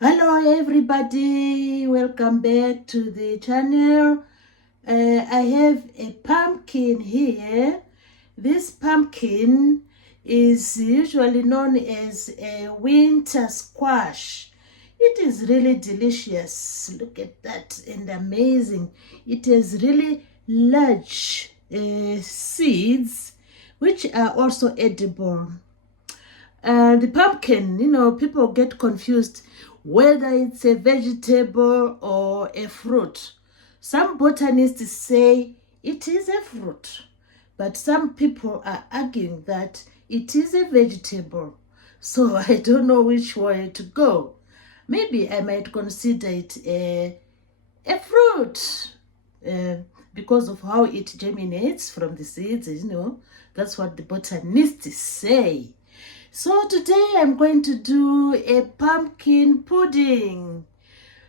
Hello everybody, welcome back to the channel. I have a pumpkin here. This pumpkin is usually known as a winter squash. It is really delicious. Look at that, and amazing. It has really large seeds which are also edible. The pumpkin, people get confused whether it's a vegetable or a fruit. Some botanists say it is a fruit, but some people are arguing that it is a vegetable. So I don't know which way to go. Maybe I might consider it a fruit because of how it germinates from the seeds, That's what the botanists say. So today I'm going to do a pumpkin pudding.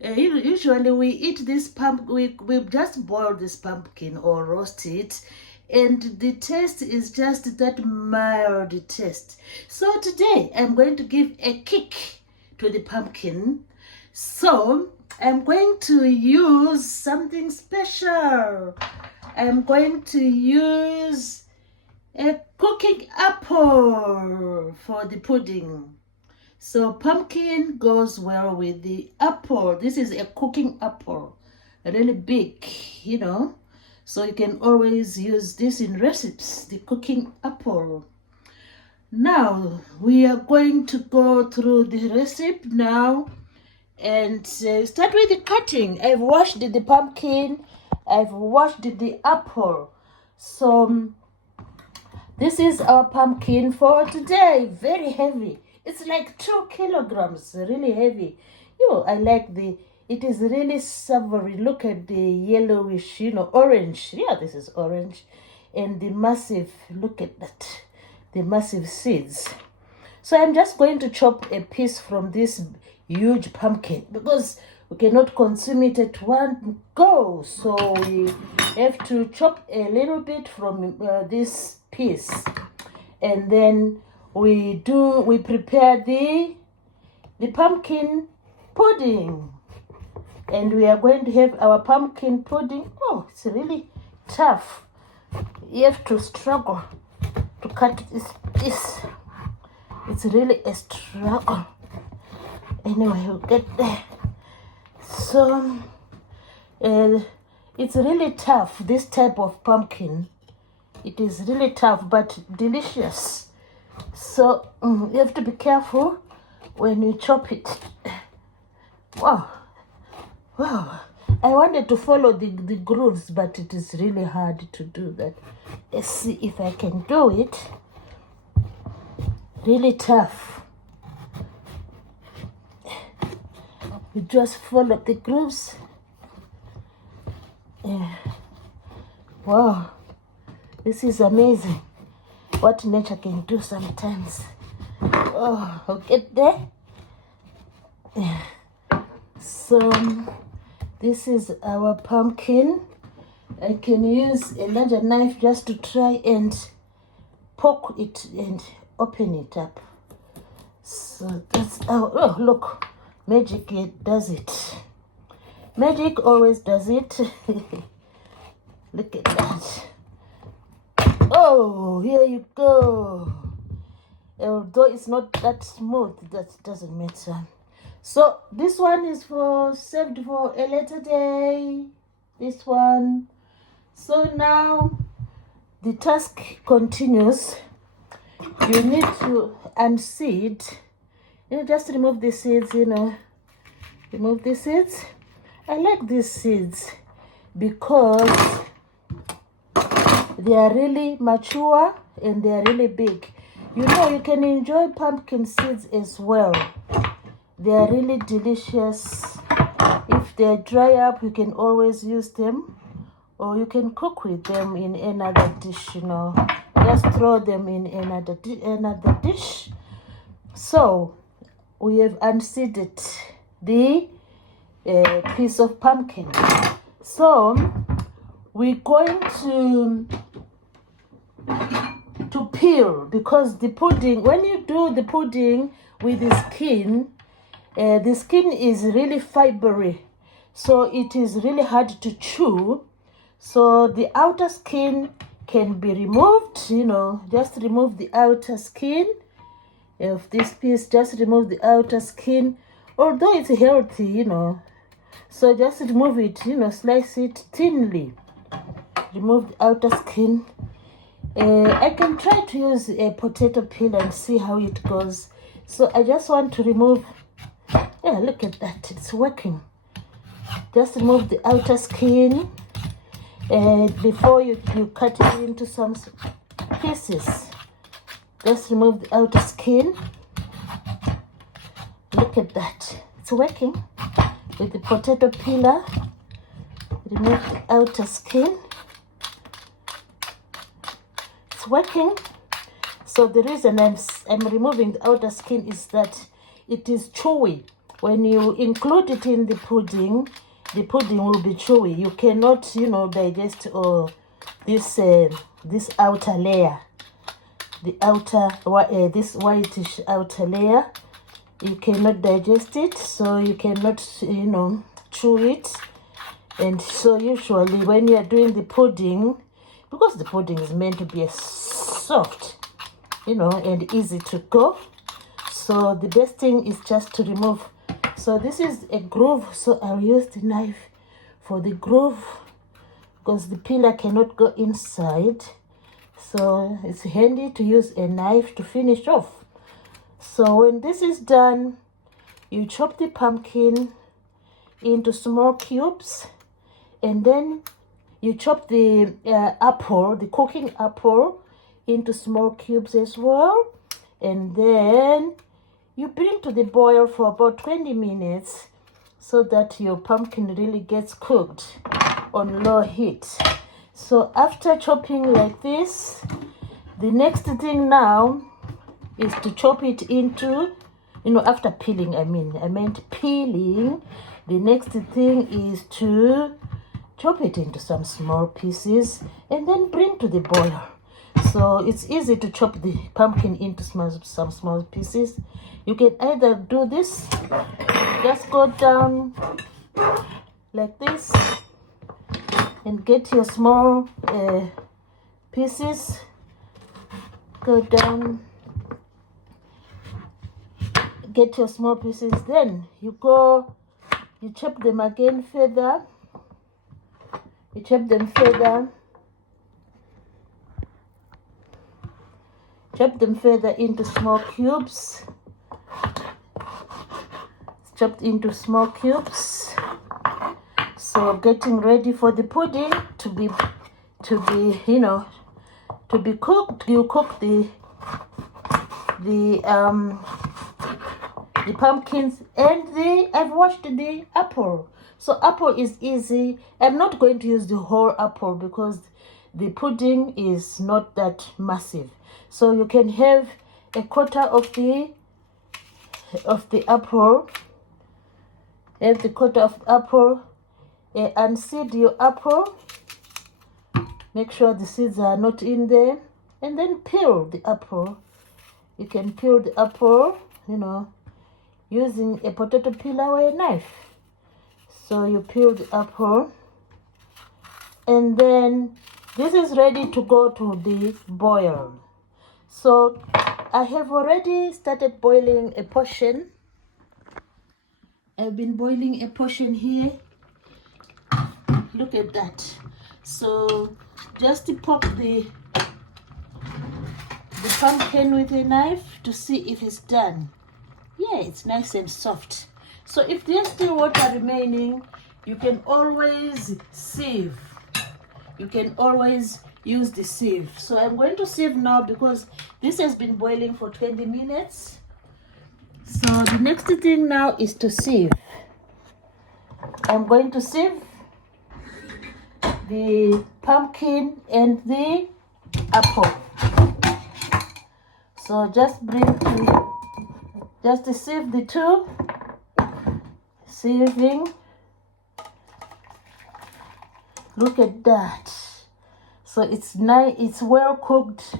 Usually we eat this pumpkin, we just boil this pumpkin or roast it, and the taste is just that mild taste. So today I'm going to give a kick to the pumpkin. So I'm going to use something special. I'm going to use a cooking apple for the pudding. So pumpkin goes well with the apple. This is a cooking apple, really big, So you can always use this in recipes, the cooking apple. Now we are going to go through the recipe now and start with the cutting. I've washed the pumpkin, I've washed the apple. So this is our pumpkin for today. Very heavy. It's like 2 kilograms. Really heavy. I like it is really savory. Look at the yellowish, orange. Yeah, this is orange. And the massive, look at that. The massive seeds. So I'm just going to chop a piece from this huge pumpkin because we cannot consume it at one go. So we have to chop a little bit from this piece, and then we prepare the pumpkin pudding, and we are going to have our pumpkin pudding. Oh, it's really tough. You have to struggle to cut this piece. It's really a struggle. Anyway, we'll get there. So it's really tough, this type of pumpkin. It is really tough but delicious. So you have to be careful when you chop it. Wow. I wanted to follow the grooves, but it is really hard to do that. Let's see if I can do it. Really tough. You just follow the grooves. Yeah. Wow. This is amazing what nature can do sometimes. Oh, I'll get there. Yeah. So this is our pumpkin. I can use a larger knife just to try and poke it and open it up. So that's oh look, magic does it. Magic always does it. Look at that. Oh, here you go. Although it's not that smooth, that doesn't matter. So this one is saved for a later day. This one. So now the task continues. You need to unseed. Just remove the seeds, Remove the seeds. I like these seeds because they are really mature and they are really big. You can enjoy pumpkin seeds as well. They are really delicious. If they dry up, you can always use them, or you can cook with them in another dish, Just throw them in another dish. So we have unseeded the piece of pumpkin. So we're going to peel, because the pudding, when you do the pudding with the skin, The skin is really fibery, so it is really hard to chew. So the outer skin can be removed, just remove the outer skin of this piece. Just remove the outer skin, although it's healthy, so just remove it, slice it thinly. Remove the outer skin. I can try to use a potato peel and see how it goes. So I just want to remove, yeah, look at that, it's working. Just remove the outer skin before you cut it into some pieces. Just remove the outer skin. Look at that, it's working. With the potato peeler, remove the outer skin. It's working. So the reason I'm removing the outer skin is that it is chewy. When you include it in the pudding will be chewy. You cannot, digest this outer layer, this whitish outer layer. You cannot digest it, so you cannot, chew it. And so usually when you are doing the pudding, because the pudding is meant to be soft, and easy to go, so the best thing is just to remove. So this is a groove, so I'll use the knife for the groove because the peeler cannot go inside. So it's handy to use a knife to finish off. So when this is done, you chop the pumpkin into small cubes, and then you chop the apple, the cooking apple, into small cubes as well. And then you bring to the boil for about 20 minutes so that your pumpkin really gets cooked on low heat. So after chopping like this, the next thing now is to chop it into, after peeling, I meant peeling. The next thing is to chop it into some small pieces and then bring to the boil. So it's easy to chop the pumpkin into some small pieces. You can either do this, just go down like this and get your small pieces, go down, get your small pieces, then you chop them again further, you chop them further, chop them further into small cubes, chopped into small cubes. So getting ready for the pudding to be cooked. You cook the pumpkins and I've washed the apple. So apple is easy. I'm not going to use the whole apple because the pudding is not that massive. So you can have a quarter of the apple. Have the quarter of the apple. Unseed your apple. Make sure the seeds are not in there. And then peel the apple. You can peel the apple, using a potato peeler or a knife. So you peel the apple. And then this is ready to go to the boil. So I have already started boiling a portion. I've been boiling a portion here. Look at that. So just to pop the pumpkin with a knife to see if it's done. Yeah, it's nice and soft. So if there's still water remaining, you can always sieve. You can always use the sieve. So I'm going to sieve now because this has been boiling for 20 minutes. So the next thing now is to sieve. I'm going to sieve the pumpkin and the apple. So just sieve the two. Sieving. Look at that. So it's nice, it's well cooked,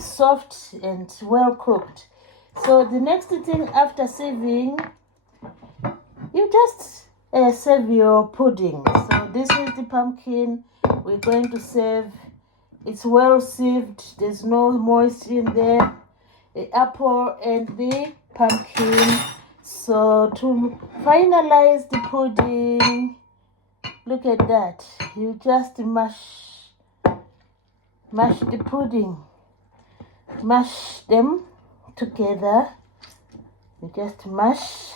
soft and well cooked. So the next thing after sieving, you just serve your pudding. So this is the pumpkin we're going to serve. It's well sieved. There's no moisture in there. The apple and the pumpkin. So to finalize the pudding, look at that. You just mash the pudding. Mash them together. You just mash.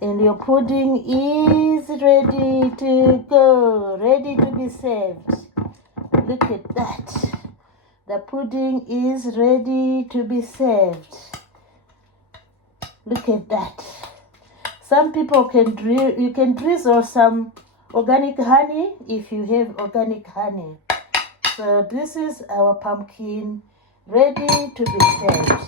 And your pudding is ready to go. Ready to be served. Look at that. The pudding is ready to be served. Look at that. Some people you can drizzle some organic honey if you have organic honey. So this is our pumpkin ready to be served.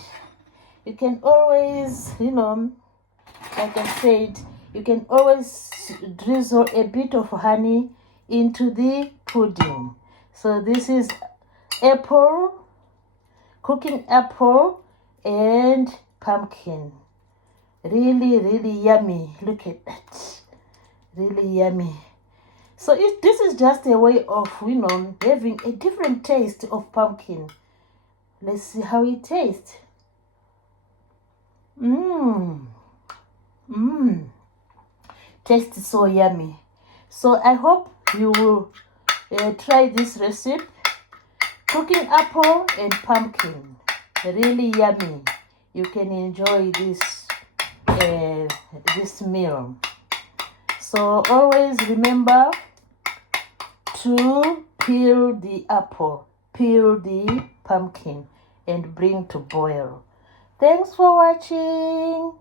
You can always, like I said, you can always drizzle a bit of honey into the pudding. So this is apple, cooking apple and pumpkin. Really, really yummy. Look at that. Really yummy. So this is just a way of, having a different taste of pumpkin. Let's see how it tastes. Tastes so yummy. So I hope you will try this recipe. Cooking apple and pumpkin. Really yummy. You can enjoy this meal. So always remember to peel the apple, peel the pumpkin, and bring to boil. Thanks for watching.